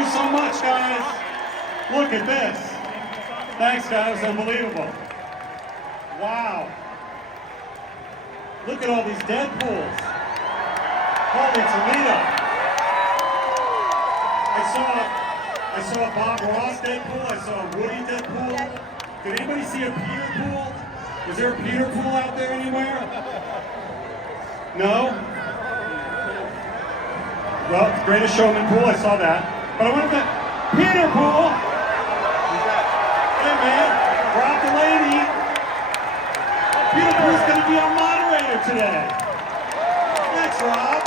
you so much, guys. Look at this. Thanks, guys. Unbelievable. Wow. Look at all these Deadpools. Holy Toledo. I saw a Bob Ross Deadpool. I saw a Woody Deadpool. Did anybody see a Peter Pool? Is there a Peter Pool out there anywhere? No? Well, Greatest Showman Pool, I saw that. But I went to Peter Pool. Hey man, drop the lady. Peter Pool's gonna be our moderator today. Thanks, Rob.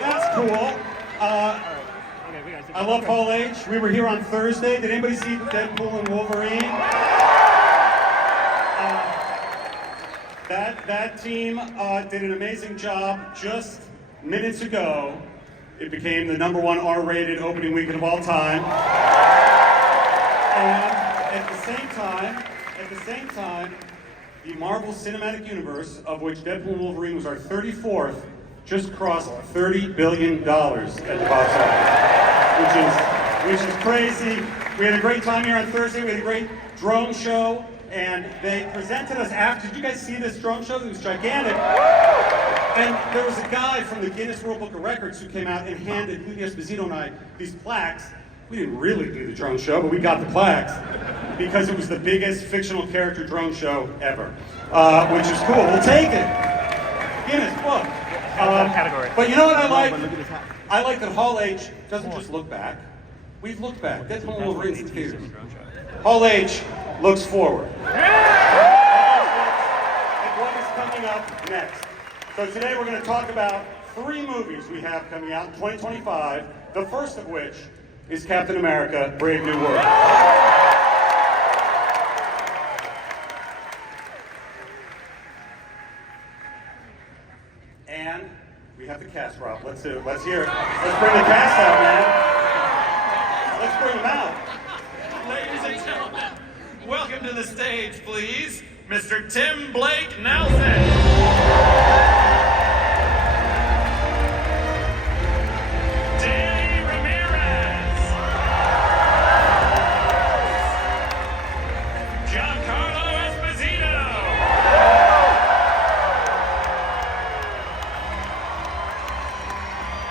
That's cool. I love Hall H. We were here on Thursday. Did anybody see Deadpool and Wolverine? That team did an amazing job. Just minutes ago, it became the #1 R-rated opening weekend of all time. And at the same time, the Marvel Cinematic Universe, of which Deadpool and Wolverine was our 34th, just crossed $30 billion at the box office, which is crazy. We had a great time here on Thursday. We had a great drone show, and they presented us after. Did you guys see this drone show? It was gigantic. And there was a guy from the Guinness World Book of Records who came out and handed Louis Esposito and I these plaques. We didn't really do the drone show, but we got the plaques because it was the biggest fictional character drone show ever, which is cool. We'll take it. Guinness Book. But you know what I like? I like that Hall H doesn't just look back. We've looked back. That's when Wolverine's in theaters. Hall H looks forward. And what is coming up next? So today we're going to talk about 3 movies we have coming out in 2025, the first of which is Captain America, Brave New World. And we have the cast, Rob. Let's do it. Let's hear it. Let's bring the cast out, man. Let's bring them out. Ladies and gentlemen, welcome to the stage, please, Mr. Tim Blake Nelson. Danny Ramirez. Giancarlo Esposito.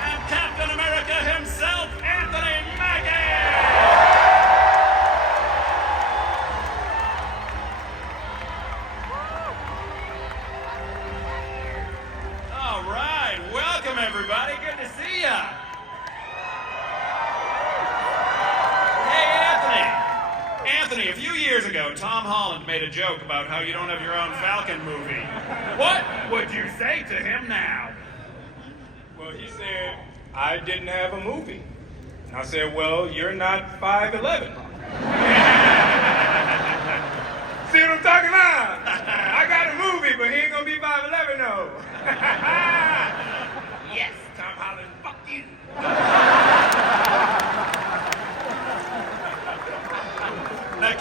And Captain America himself, Anthony Mackie. All right, welcome everybody. Good to see ya. Hey, Anthony. Anthony, a few years ago, Tom Holland made a joke about how you don't have your own Falcon movie. What would you say to him now? Well, he said, I didn't have a movie. And I said, well, you're not 5'11". See what I'm talking about? I got a movie, but he ain't gonna be 5'11", no. Yes, Tom Holland, fuck you. Now,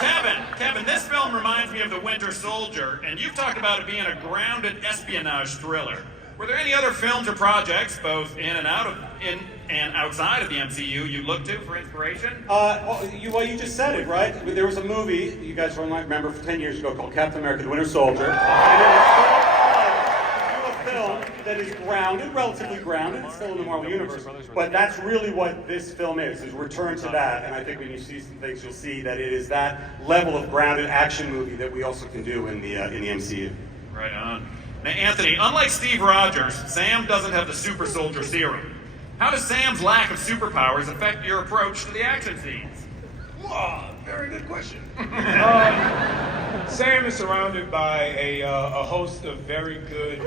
Kevin, this film reminds me of The Winter Soldier, and you've talked about it being a grounded espionage thriller. Were there any other films or projects, both in and outside of the MCU, you look to for inspiration? Well, you just said it, right? There was a movie, you guys might remember, 10 years ago called Captain America, the Winter Soldier. And it was so fun to do a film that is grounded, relatively grounded. It's still in the Marvel Universe. But that's really what this film is return to that. And I think when you see some things, you'll see that it is that level of grounded action movie that we also can do in the MCU. Right on. Now, Anthony, unlike Steve Rogers, Sam doesn't have the super soldier serum. How does Sam's lack of superpowers affect your approach to the action scenes? Whoa, very good question. Sam is surrounded by a host of very good,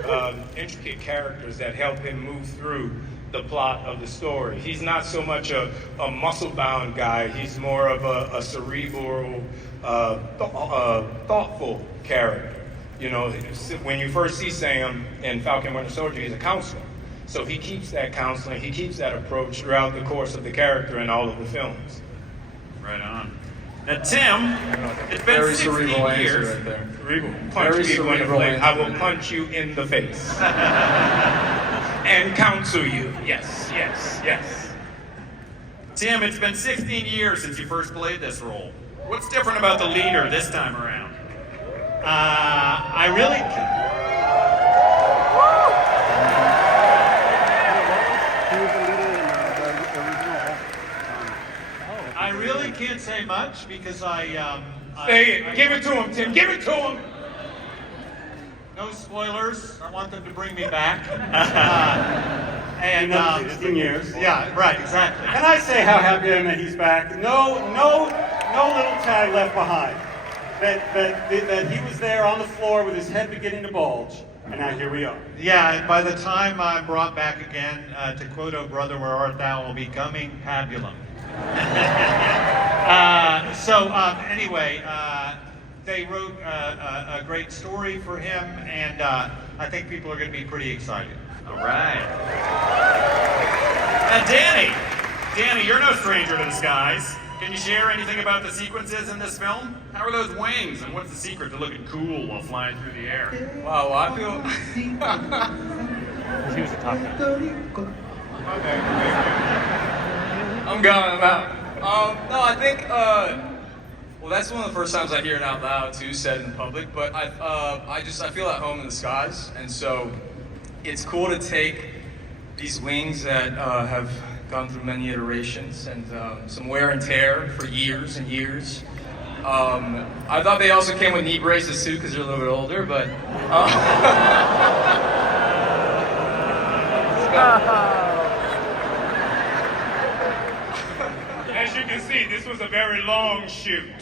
intricate characters that help him move through the plot of the story. He's not so much a muscle-bound guy. He's more of a cerebral, thoughtful character. You know, when you first see Sam in Falcon Winter Soldier, he's a counselor. So he keeps that counseling, he keeps that approach throughout the course of the character in all of the films. Right on. Now, Tim, it's been Very 16 cerebral answer years. right there. Cerebral. Punch Very people in the cerebral face. I answer. will punch you in the face. And counsel you. Yes, yes, yes. Tim, it's been 16 years since you first played this role. What's different about the leader this time around? I really. I really can't say much because Say it. Give it to him, Tim. Give it to him. no spoilers. I want them to bring me back. In another 16 years. Yeah, right, exactly. And I say how happy I am that he's back. No little tag left behind. That he was there on the floor with his head beginning to bulge, and now here we are. Yeah, by the time I'm brought back again, to quote "O Brother, Where Art Thou" will be coming pabulum. Anyway, they wrote a great story for him, and I think people are going to be pretty excited. All right. Danny, you're no stranger to the skies. Can you share anything about the sequences in this film? How are those wings, and what's the secret to looking cool while flying through the air? Wow, well, I feel. He was the top guy. Okay. I'm going. I'm out. No, I think. Well, that's one of the first times I hear it out loud too, said in public. But I feel at home in the skies, and so it's cool to take these wings that have gone through many iterations and some wear and tear for years and years. I thought they also came with knee braces too because they're a little bit older, but. As you can see, this was a very long shoot.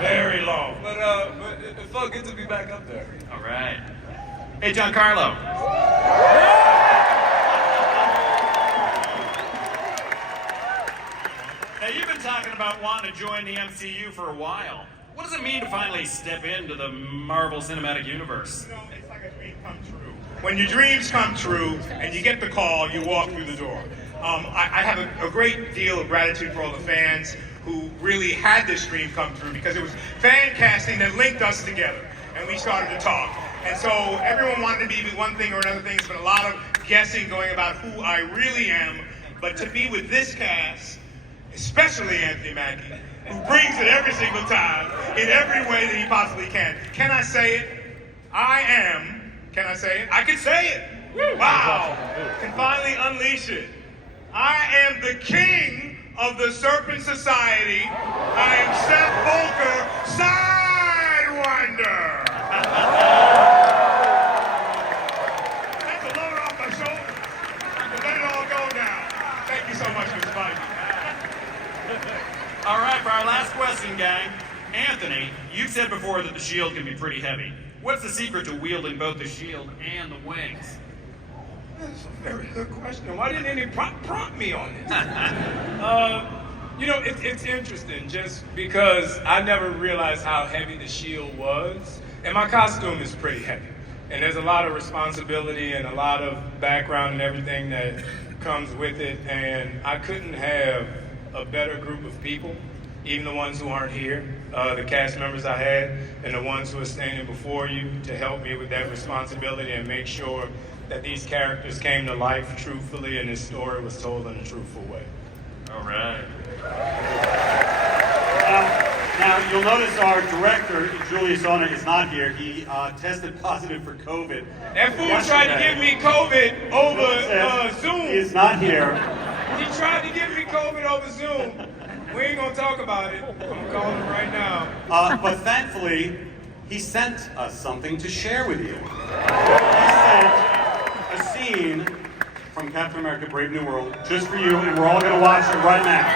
Very long. But it felt good to be back up there. All right. Hey, Giancarlo. Now, you've been talking about wanting to join the MCU for a while. What does it mean to finally step into the Marvel Cinematic Universe? You know, it's like a dream come true. When your dreams come true and you get the call, you walk through the door. I have a great deal of gratitude for all the fans who really had this dream come true because it was fan casting that linked us together and we started to talk. And so everyone wanted to be with one thing or another thing. There's been a lot of guessing going about who I really am. But to be with this cast, especially Anthony Mackie, who brings it every single time in every way that he possibly can. Can I say it? I am. Can I say it? I can say it. Wow. Can finally unleash it. I am the king of the Serpent Society. I am Seth Volker, Sidewinder. That's a load off my shoulders. Let it all go now. Thank you so much, Mr. Spike. All right, for our last question, gang. Anthony, you've said before that the shield can be pretty heavy. What's the secret to wielding both the shield and the wings? That's a very good question. Why didn't any prompt me on this? You know, it's interesting just because I never realized how heavy the shield was. And my costume is pretty heavy. And there's a lot of responsibility and a lot of background and everything that comes with it. And I couldn't have a better group of people, even the ones who aren't here, the cast members I had, and the ones who are standing before you to help me with that responsibility and make sure that these characters came to life truthfully and this story was told in a truthful way. All right. Now you'll notice our director, Julius Honor, is not here. He tested positive for COVID. That fool tried to give me COVID over Zoom. He is not here. He tried to give me COVID over Zoom. We ain't gonna talk about it. I'm calling him right now. But thankfully, he sent us something to share with you. He sent a scene from Captain America: Brave New World just for you, and we're all going to watch it right now.